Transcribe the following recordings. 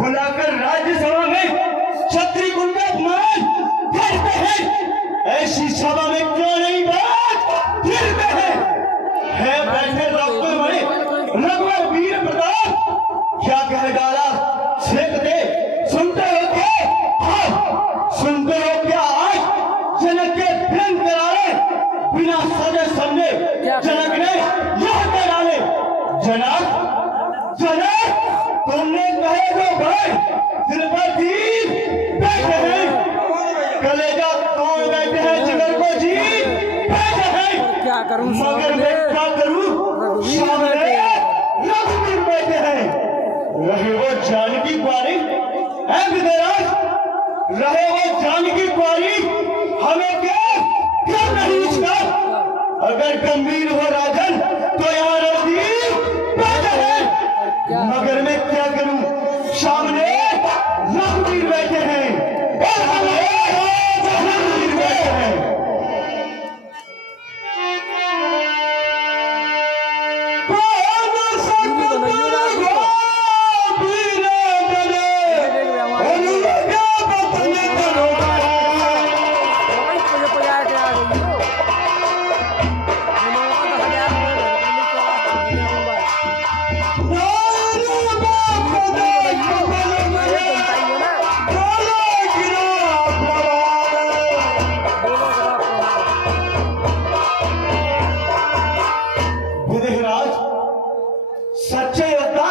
बुलाकर राज्यसभा में क्षत्रिय कुल का अपमान करते हैं। ऐसी सभा में क्यों नहीं बात फिरते हैं बैठे डॉक्टर बड़े रघुवर वीर प्रताप क्या कह डाला छेद दे। सुनते हो क्या? हाँ सुनते हो क्या? आज जनक के प्रेम करारे बिना सजे समझे जनक ने यह कर डाले। जनक जनक तुमने कहे जो भाई सिर पर तीर बैठे हैं, कलेजा तोड़ बैठे हैं, जिगर को जी बैठे हैं। क्या करूं मगर मैं क्या करूं? सामने रघुवीर बैठे हैं। रहे वो जानकी कुंवारी है विदेराज, रहे वो जानकी कुंवारी, हमें क्या नहीं उसका। अगर गंभीर हो राजन तो यहाँ रणधीर बैठे हैं। मगर मैं क्या करूं? सामने रघुवीर बैठे हैं और हमारे रघुवीर बैठे हैं। सच्चे योद्धा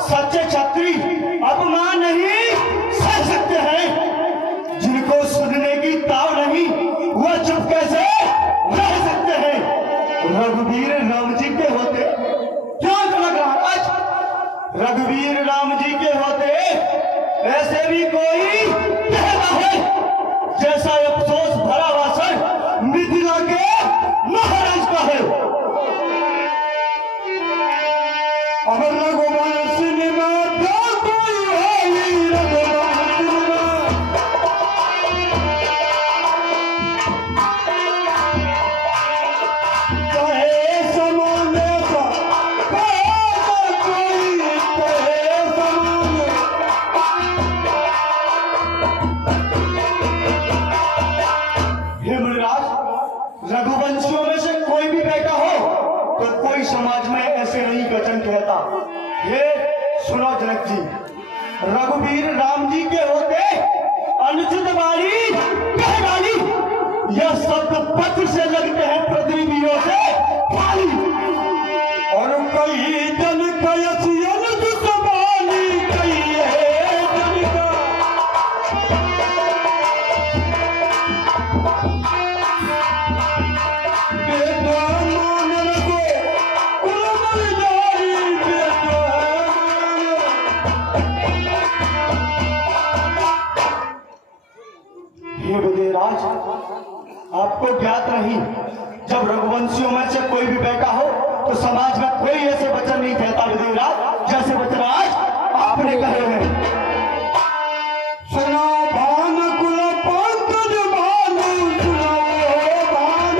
सच्चे छत्री अपमान नहीं सह सकते हैं। जिनको सुनने की ताव नहीं वह चुप कैसे रह सकते हैं। रघुवीर राम जी के होते क्या लग रहा आज? रघुवीर राम जी के होते ऐसे भी कोई कहता है जैसा अफसोस भरा वासन मिथिला के महाराज का है। अगर रघुवंश सिनेमा का कोई है, रघुवंश सिनेमा कहे समाने का कोई कहे समाने। हिमराज रघुवंशियों में से कोई भी बेटा हो तो कोई समाज में ऐसे नहीं वचन कहता। हे सुनो जनक जी, रघुवीर राम जी के होते अनुचित वाणी कह डाली। यह शब्द पत्र से लगते हैं प्रतिनिधियों से खाली। और कई जन कयसी अनुचित वाणी कही है जन का। विजयराज आपको ज्ञात नहीं, जब रघुवंशियों में से कोई भी बेटा हो तो समाज में कोई ऐसे वचन नहीं कहता विजयराज जैसे वचन आज आपने कहे हैं। सुनो भान कुल पंकज भानु, सुनो भान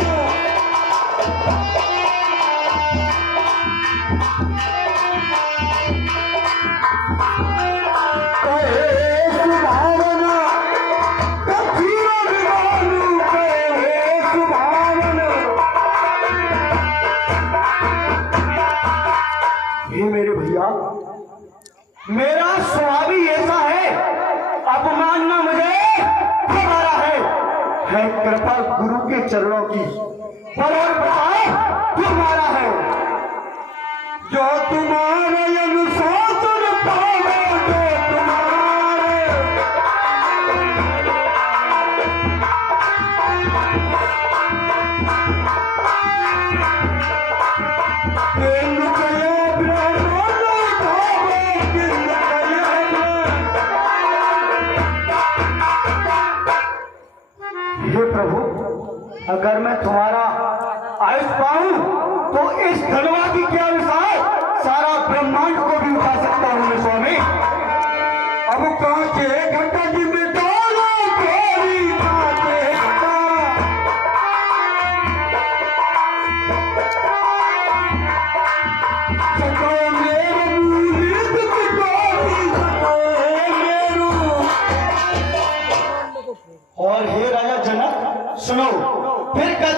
मेरा स्वभाव ही ऐसा है, अपमानना मुझे हमारा है कृपा गुरु के चरणों की, पर और बताओ तुम्हारा है। जो तुम्हारे अनुशासन पावे, जो तुम्हारे अगर मैं तुम्हारा आयुष पाऊं तो इस धनवा की क्या विशाल सारा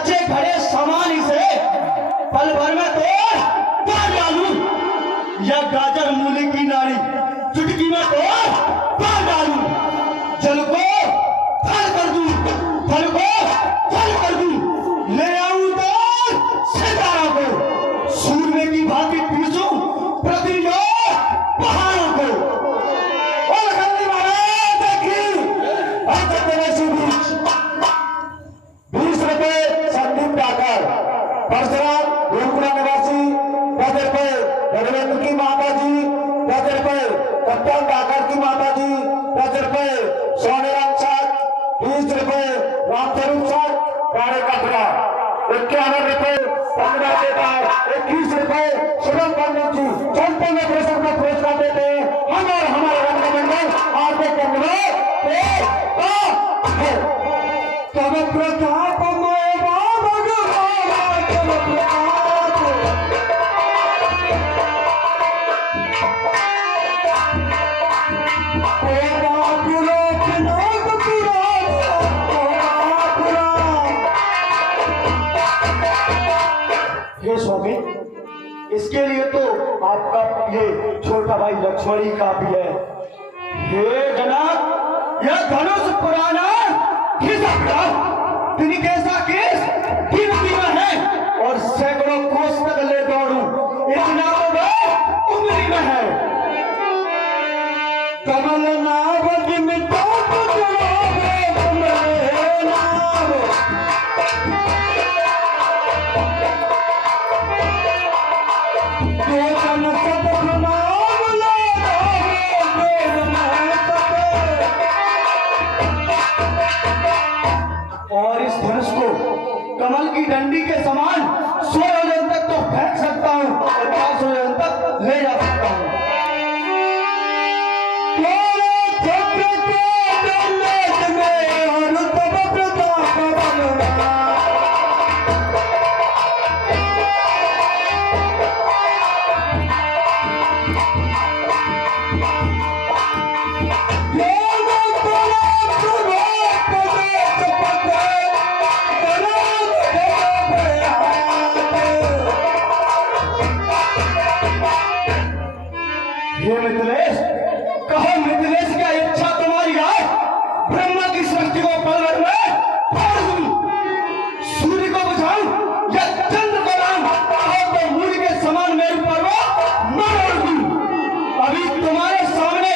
सच्चे खड़े सामान से पल भर में तोड़ पार डालूं, या गाजर मूली की नारी चुटकी में तोड़ पार डालूं। जल को फल कर दूं, फल को फल कर दूं, ले आऊं तो सितारा को, सूर्य की भांति पीसूं पृथ्वी और पहाड़ों को। और गंदी महाराज देखी ₹20 संदीप डाकर, परशुराम गोकुला निवासी ₹10, रघुवेंद्र की माता जी ₹10, कप्तान डाकर की माता जी ₹10, सोनेराम साथ ₹20, रामस्वरूप साथ गाड़े कपड़ा ₹51, पंद्रह देता ₹21, शुभम पंडित जी चलते में प्रेशर में पुरस्कार देते हैं। हम और हमारे रंग मंडल आगे करने तब प्रताप हे स्वामी, इसके लिए तो आपका ये छोटा भाई लक्ष्मणी का भी है। हे जनाब, यह धनुष पुराना खिसकता कैसा केस गिनती में है और सैकड़ों कोस तक ले दौड़ूं, इतना तो उम्र में है। कमल नाव जिमिता और इस धनुष को कमल की डंडी के समान 100 योजन तक तो फेंक सकता हूँ और 500 योजन तक ले जा सकता हूँ। हे मिथिलेश, कहो मिथिलेश, क्या इच्छा तुम्हारी है? ब्रह्मा की सृष्टि को पल भर में फाड़ दूं, सूर्य को बुझाऊं या चंद्र को लाऊं, और तो मूल के समान मेरे पर्वत मरोड़ दूं। अभी तुम्हारे सामने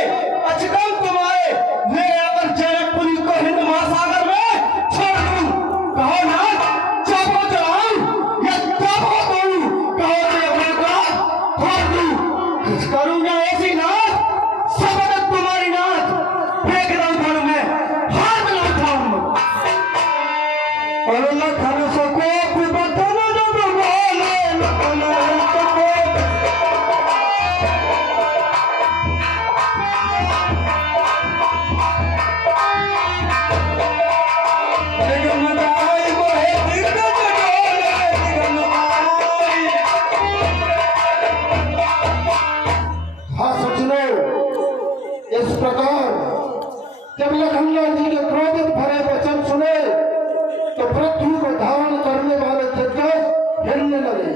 अचकम तुम्हारे ले आकर जनकपुरी को हिंद महासागर में छोड़ दूं। कहो ना चाको चलाऊं या चाको तोड़ूं, कहो तो अपने को फोड़ दूं। कुछ करूंगा ऐसी नाच, सब तक तुम्हारी नाच फेंक रहा हूं मैं, हाथ में उठाऊं। और लखन सको बदन इस प्रकार जब लखनलाल जी के क्रोधित भरे वचन सुने तो पृथ्वी को धारण करने वाले दिग्गज हिलने लगे।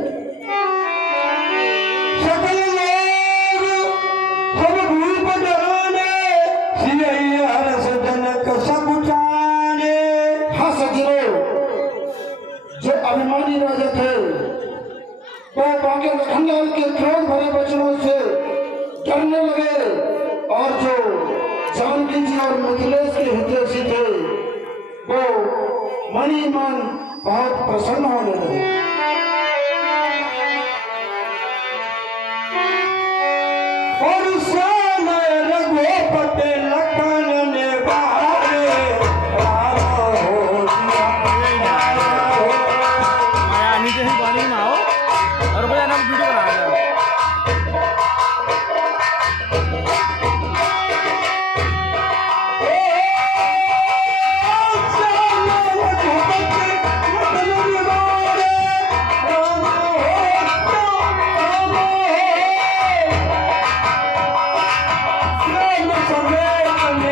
सकल लोग सब भूप डराने, सियैया हर्ष जनक सब जाने। हाँ सज्जनों, जो अभिमानी राजा थे वो बागे लखनलाल के क्रोध भरे वचनों से डरने लगे, और जो जानकी जी और मिथिलेश के हितैषी थे वो मनी मन बहुत प्रसन्न होने लगे। और श्याम रघुपति लखन ने बारे नीचे से पानी में आओ और बोला ना वीडियो बना रहा है। Come on,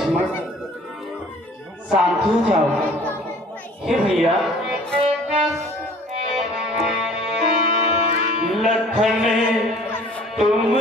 लक्ष्मण शांत हो जाओ। हे भैया लखन तुम